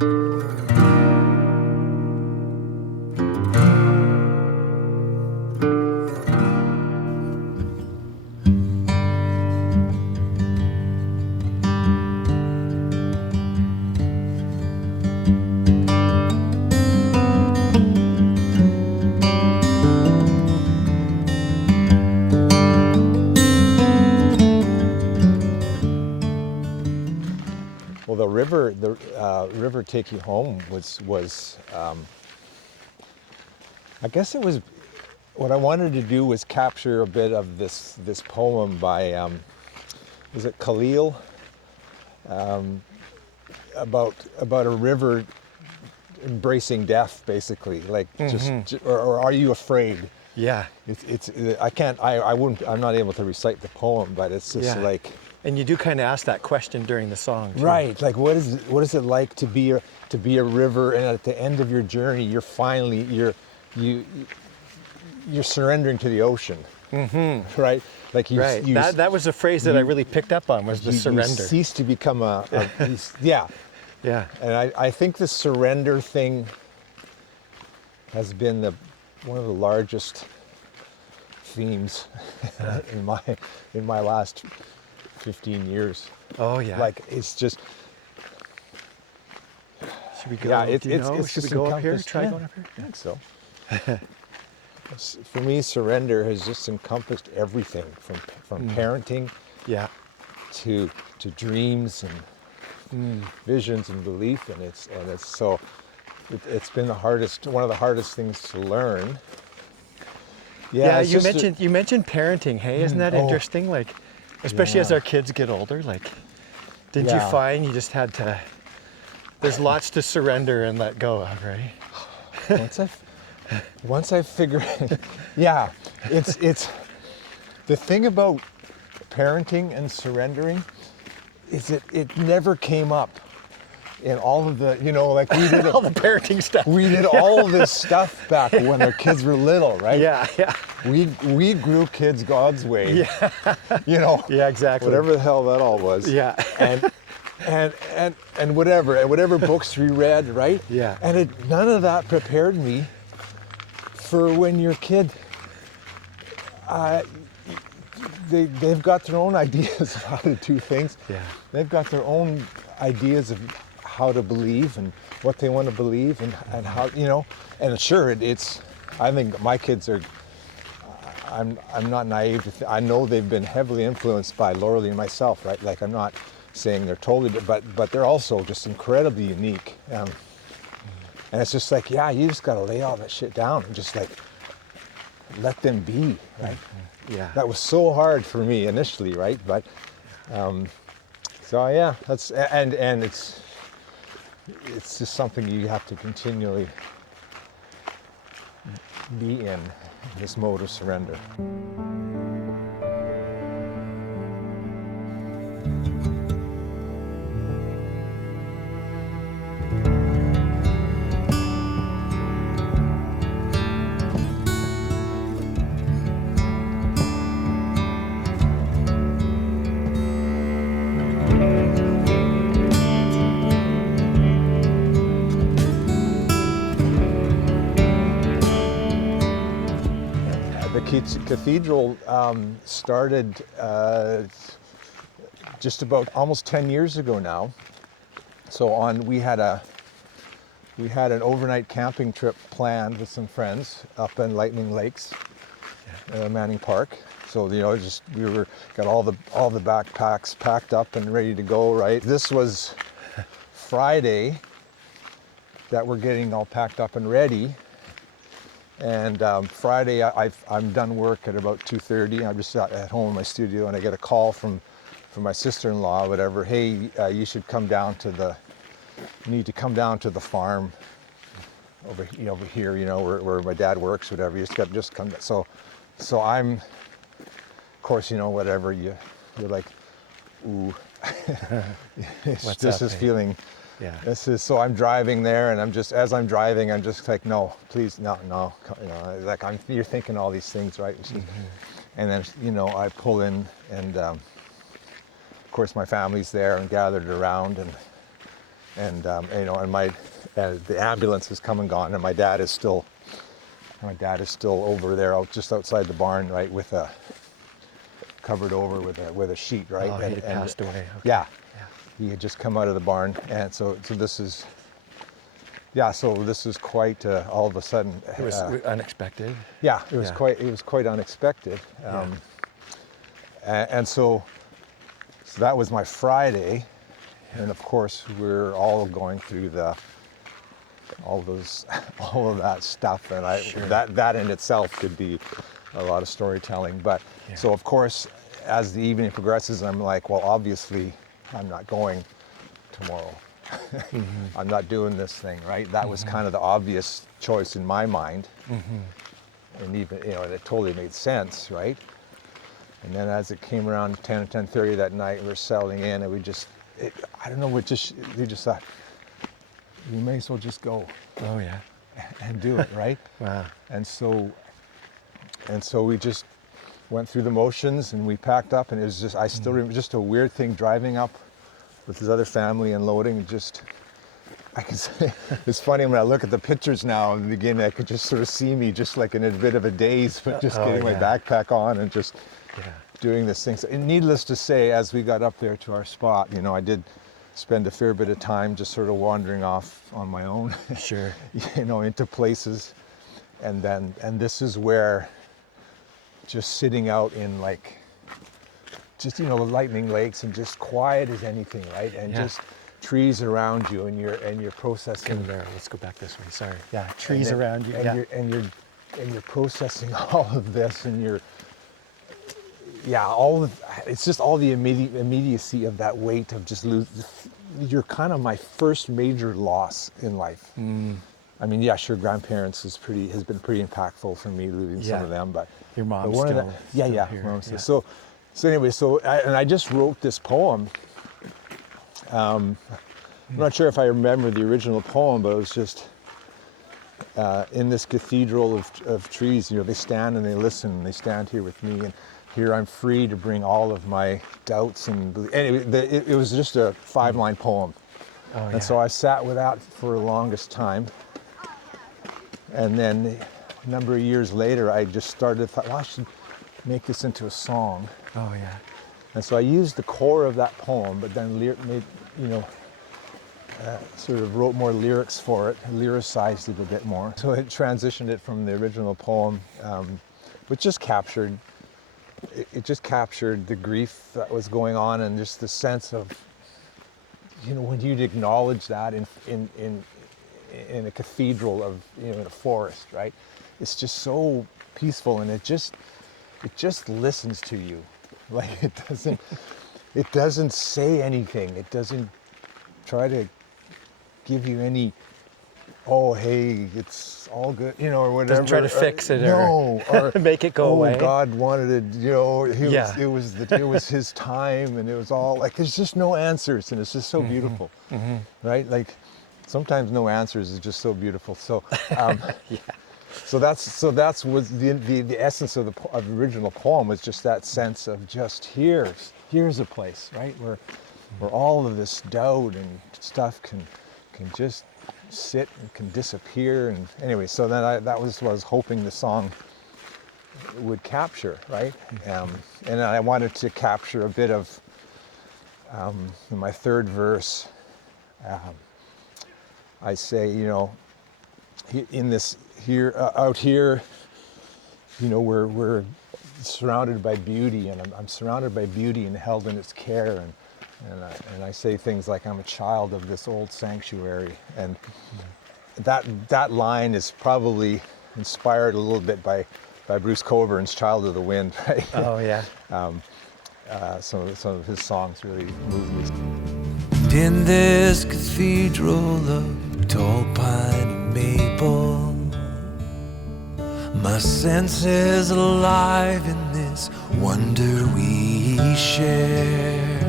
Well, the river Take You Home was I guess it was, what I wanted to do was capture a bit of this poem by, is it Khalil? About a river embracing death, basically, like or are you afraid? Yeah. I'm not able to recite the poem, but it's just like. And you do kind of ask that question during the song, too. Right, like what is it like to be a river, and at the end of your journey, you're surrendering to the ocean, right? Like that was a phrase that I really picked up on, was the surrender. You cease to become yeah. And I think the surrender thing has been one of the largest themes in my last 15 years. Oh yeah. Like it's just. Should we go? Yeah, should we go up here? Try going up here? I think so. For me, surrender has just encompassed everything from parenting, to dreams and visions and belief, and it's been one of the hardest things to learn. Yeah, you mentioned parenting. Hey, isn't that interesting? Like, especially as our kids get older, like, didn't you find you just had to? There's lots to surrender and let go of, right? Once I figure, it's the thing about parenting and surrendering is it never came up in all of the, like we did all the parenting stuff. We did all this stuff back when our kids were little, right? Yeah. We grew kids God's way. Yeah. Yeah, exactly. Whatever the hell that all was. Yeah. And whatever books we read, right? Yeah. And none of that prepared me for when your kid, they've got their own ideas of how to do things. Yeah. They've got their own ideas of how to believe and what they want to believe and how, and sure, I think my kids are, I'm not naive. I know they've been heavily influenced by Lauralee and myself, right? Like, I'm not saying they're totally, but they're also just incredibly unique. And it's just like, you just got to lay all that shit down and just like let them be, right? Yeah. That was so hard for me initially, right? But that's and it's just something you have to continually be in this mode of surrender. The Cathedral started just about almost 10 years ago now. So we had an overnight camping trip planned with some friends up in Lightning Lakes, Manning Park. So we got all the backpacks packed up and ready to go. Right. This was Friday that we're getting all packed up and ready. And Friday, I'm done work at about 2:30. I'm just at home in my studio, and I get a call from my sister-in-law, whatever. Hey, you should come down to the farm over here, where my dad works, whatever. You just come. So I'm, of course, whatever. You're like, ooh, this is feeling. Yeah. So I'm driving there, and as I'm driving, I'm just like, no, please, no, like you're thinking all these things, right? And then, I pull in, and of course my family's there and gathered around, and you know, and the ambulance has come and gone, and my dad is still over there, just outside the barn, right, with covered over with a sheet, right? Oh, he passed away. Okay. Yeah, he had just come out of the barn, and so this is. Yeah, so this is quite all of a sudden. It was unexpected. Yeah, it was quite unexpected, and so that was my Friday, and of course we're all going through all of that stuff, and that in itself could be a lot of storytelling. But so of course, as the evening progresses, I'm like, well, obviously, I'm not going tomorrow. I'm not doing this thing, right? That was kind of the obvious choice in my mind, and even, you know, it totally made sense, right? And then as it came around 10 or 10:30 that night, we were settling in, and we just thought, we may as well just go. Oh yeah. And do it, right? Wow. And so we just went through the motions, and we packed up, and it was just, I still remember, just a weird thing driving up with his other family and loading, and just, I can say, it's funny when I look at the pictures now in the beginning, I could just sort of see me just like in a bit of a daze, but just getting my backpack on and just doing this thing. So, and needless to say, as we got up there to our spot, you know, I did spend a fair bit of time just sort of wandering off on my own. Sure. You know, into places. And this is where just sitting out in like, just, you know, the lightning lakes, and just quiet as anything, right? And just trees around you, and you're processing. There, let's go back this way. Sorry. Yeah, trees around you. And you're processing all of this, and it's just all the immediacy of that weight of just you're kind of my first major loss in life. I mean, yeah, sure, grandparents has been pretty impactful for me, losing some of them, but your mom's still here. Mom's still. So anyway, I just wrote this poem. I'm not sure if I remember the original poem, but it was just in this cathedral of trees. You know, they stand and they listen, and they stand here with me, and here I'm free to bring all of my doubts and anyway. It was just a 5-line poem, and so I sat with that for the longest time, and then a number of years later, I just thought, well, I should make this into a song. Oh yeah. And so I used the core of that poem, but then sort of wrote more lyrics for it, lyricized it a bit more. So it transitioned it from the original poem, which just captured the grief that was going on, and just the sense of, you know, when you'd acknowledge that in a cathedral of, you know, in a forest, right? It's just so peaceful, and it just listens to you. Like, it doesn't say anything. It doesn't try to give you any, oh, hey, it's all good, you know, or whatever. Doesn't try to fix it or make it go away. Oh, God wanted it, you know, it was his time, and it was all like, there's just no answers, and it's just so beautiful, right? Like, sometimes no answers is just so beautiful. So, So that's was the essence of the original poem, was just that sense of just here's a place, right, where all of this doubt and stuff can just sit and can disappear. And anyway, so then that was what I was hoping the song would capture, right? And I wanted to capture a bit of in my third verse. I say, you know, in this out here, you know, we're surrounded by beauty, and I'm surrounded by beauty and held in its care, and I say things like, I'm a child of this old sanctuary, and that line is probably inspired a little bit by Bruce Cockburn's Child of the Wind, right? Oh yeah. Some of his songs really moved me. And in this cathedral of tall pine and maple, my senses alive in this wonder we share.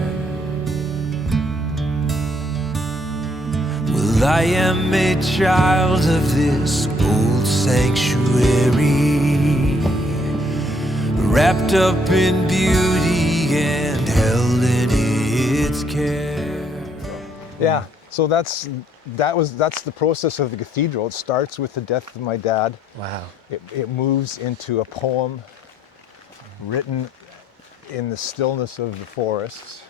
Well, I am a child of this old sanctuary, wrapped up in beauty and held in its care. Yeah, So that's the process of the cathedral. It starts with the death of my dad. Wow. It moves into a poem written in the stillness of the forests.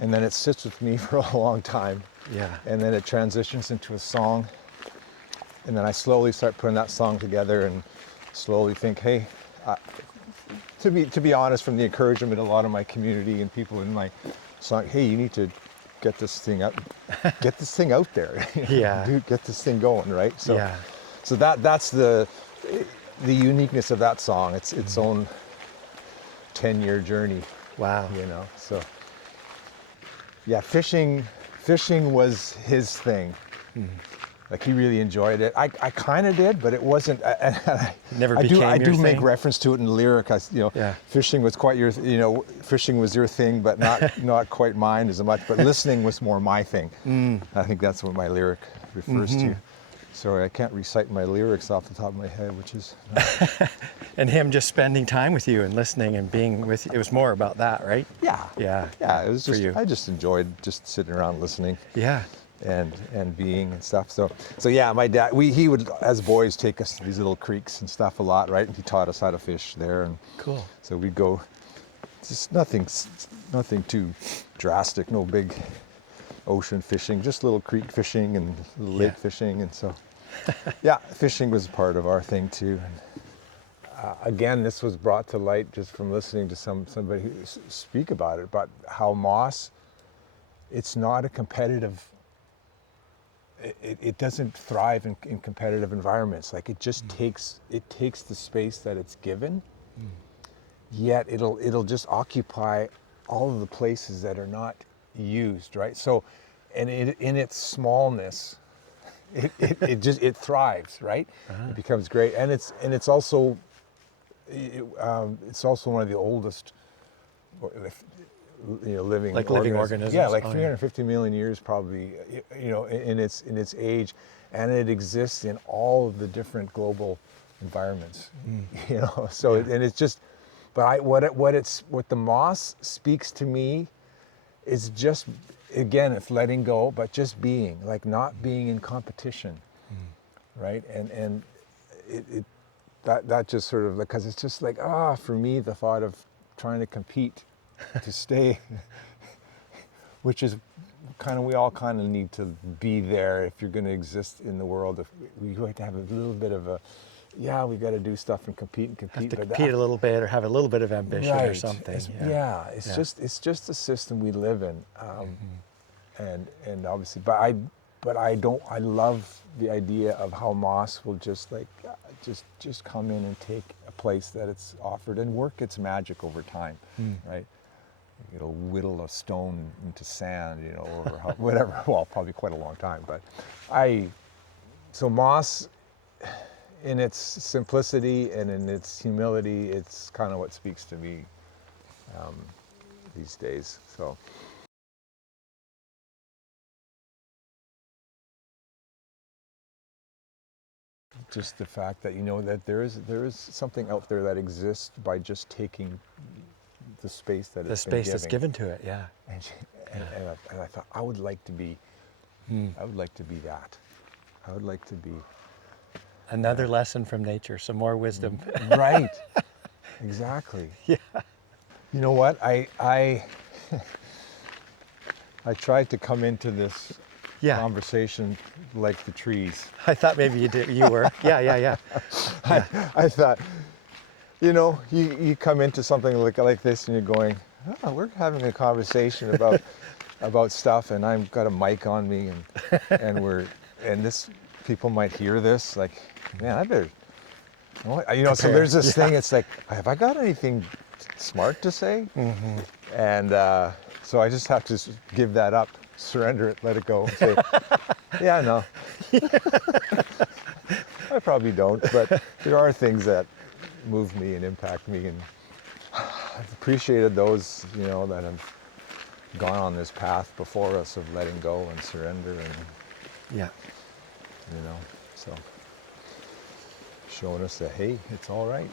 And then it sits with me for a long time. Yeah. And then it transitions into a song. And then I slowly start putting that song together and slowly think, hey, to be honest, from the encouragement of a lot of my community and people in my song, hey, you need to get this thing out there. Yeah. Dude, get this thing going, right? So, Yeah. so that's the uniqueness of that song. It's its own 10-year journey. Wow. So yeah, fishing was his thing. Like he really enjoyed it. I kind of did, but it wasn't. Never became I your do make thing? reference to it in the lyric. Yeah. Fishing was quite your, fishing was your thing, but not quite mine as much. But listening was more my thing. I think that's what my lyric refers to. Sorry, I can't recite my lyrics off the top of my head, which is. And him just spending time with you and listening and being with you. It was more about that, right? Yeah. Yeah. Yeah. It was For just. you. I just enjoyed just sitting around listening. Yeah. And being and stuff. So yeah, my dad, he would, as boys, take us to these little creeks and stuff a lot, right? And he taught us how to fish there. And Cool. so we'd go, just nothing too drastic, no big ocean fishing, just little creek fishing and little lake fishing. And so, yeah, fishing was part of our thing too. And again, this was brought to light just from listening to somebody speak about it, but how moss, it's not a competitive, it doesn't thrive in competitive environments. Like it just takes the space that it's given, yet it'll just occupy all of the places that are not used, right? So, and in its smallness, it thrives, right? It becomes great, and it's also one of the oldest, living organisms. Yeah, like Oh, 350 million years probably, in its age, and it exists in all of the different global environments. So and it's just, but what the moss speaks to me is just, again, it's letting go, but just being, like not being in competition, right? And that just sort of, because it's just like, for me, the thought of trying to compete to stay, which is kind of, we all kind of need to be there if you're going to exist in the world. If we like to have a little bit of a, we got to do stuff and compete. Have to compete a little bit or have a little bit of ambition or something. It's just the system we live in, and obviously, but I love the idea of how moss will just just come in and take a place that it's offered and work its magic over time, right? It'll whittle a stone into sand, or whatever. Well, probably quite a long time, but so moss, in its simplicity and in its humility, it's kind of what speaks to me these days. So. Just the fact that that there is something out there that exists by just taking the space that it's been that's given to it, yeah. And I thought I would like to be that. I would like to be another lesson from nature, some more wisdom. Right. Exactly. Yeah. You know what? I tried to come into this conversation like the trees. I thought maybe you were. Yeah. I thought, you come into something like this and you're going, we're having a conversation about stuff, and I've got a mic on me, and this, people might hear this, like, man, I better, so there's this thing, it's like, have I got anything smart to say? And so I just have to give that up, surrender it, let it go, and say, no. I probably don't, but there are things that move me and impact me, and I've appreciated those, that have gone on this path before us of letting go and surrender, and so showing us that, hey, it's all right.